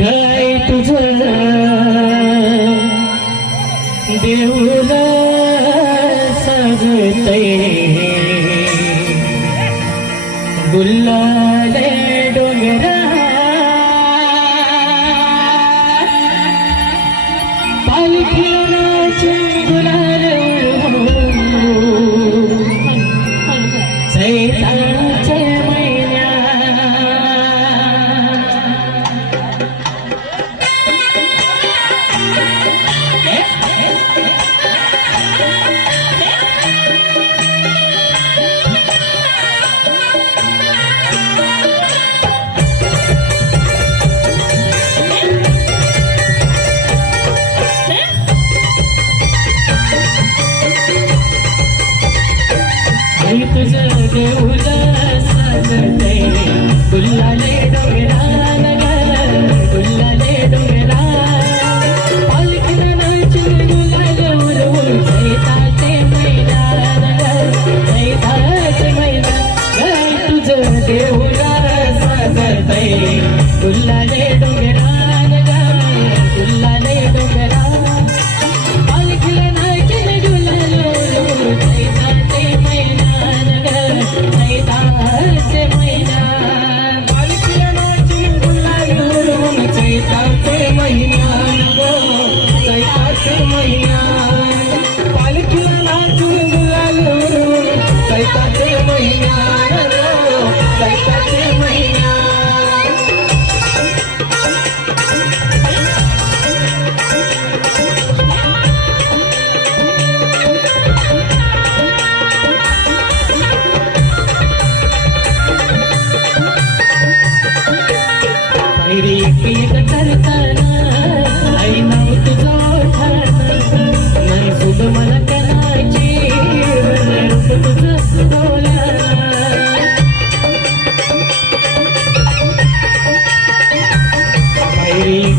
गाय तुझं देऊळ सजतय गुलाले डोंगरा पालखीनाचे गुलाल सैतानचे मैना तुझं देऊळ सजतय गुलाले डोंगरा गुलाले डोंगरा पालखीनाचे गुलाल उडवून सैताचे मैना सैताचे मैना तुझं देऊळ सजतय गुलाले डोंगरा गुलाले डोंगरा पालखीनाचे गुलाल उडवून सैताचे मैना सैताचे मैना पालखीनाचे गुलाल उडवून सैताचे मैना सैताचे मैना पालखीनाचे गुलाल उडवून सैताचे मैना सैताचे मैना पीत करताना आई नाव तुझं ओठाना नाही सुध मला कनाची रूप तुझं डोलाना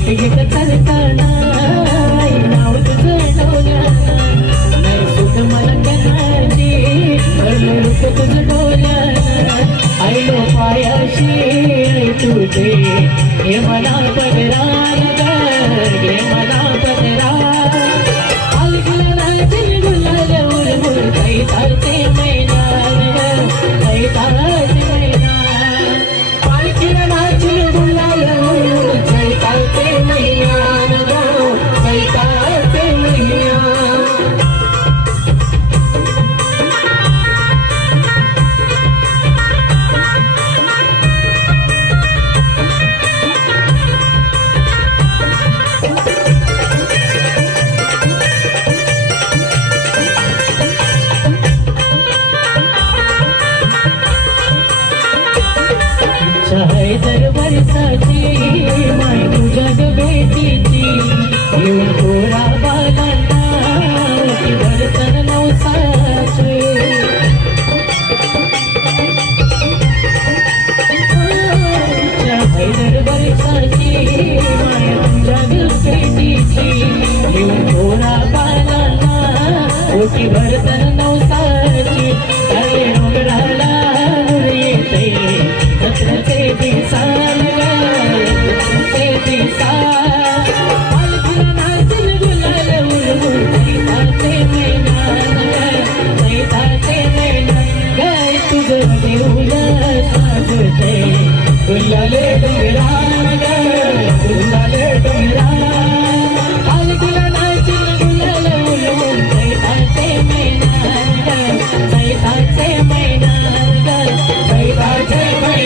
पीत करताना आई नाव तुझं डोलाना नाही सुध मला कनाची रूप तुझं डोलाना आईलो पायाशी तुझे हे मला पदरा गे मला पदरा पालखीनाचे गुलाल उडवून सैताचे मैना सैताचे मैना पालखीनाचे गुलाल उडवून सैताचे मैना सैताचे मैना हैदर वर्षाची माय तुझ्या भेटीची येऊन थोडा बालांना वर्तन नवसाचे हैदर वर्षाची माय तुझ्या भेटीची येऊन थोडा बालांना वर्तन नवसाची अरे डोंगराला येते सत्रचे दिसा पालखीनाचे गुलाल उडवून सैताचे मैना सैताचे मैना गाय तुझं देऊळ सजतय गुलाले डोंगरा गुलाले डोंगरा पालखीनाचे गुलाल उडवून सैताचे मैना सैताचे मैना सैताचे मैना